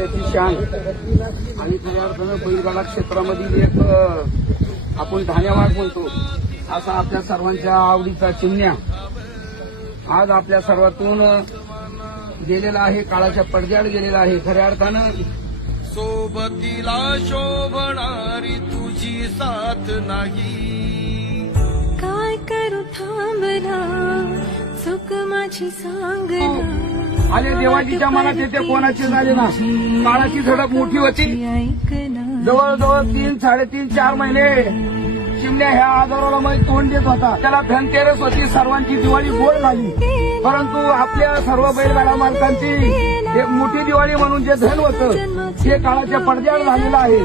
जिल्ह्याची शान आणि खऱ्या अर्थानं बैलगाडा क्षेत्रामधील एक आपण धान्यवाद म्हणतो असा आपल्या सर्वांच्या आवडीचा चिमण्या आज आपल्या सर्वातून गेलेला आहे, काळाच्या पडद्याआड गेलेला आहे. खऱ्या अर्थानं सोबतीला शोभणारी तुझी साथ नाही, काय करू थांबला चूक माझी सांगना. आले देवाजीच्या मनात येते कोणाचे झाले ना. काळाची झडप मोठी होती. जवळजवळ 3, 3.5, 4 महिने चिमण्या ह्या आजाराला मध्ये तोंड देत होता. त्याला धनतेरस होती, सर्वांची दिवाळी गोड झाली. परंतु आपल्या सर्व बैलगाडा मालकांची एक मोठी दिवाळी म्हणून जे धन होतं ते काळाच्या पडद्याआड झालेलं आहे.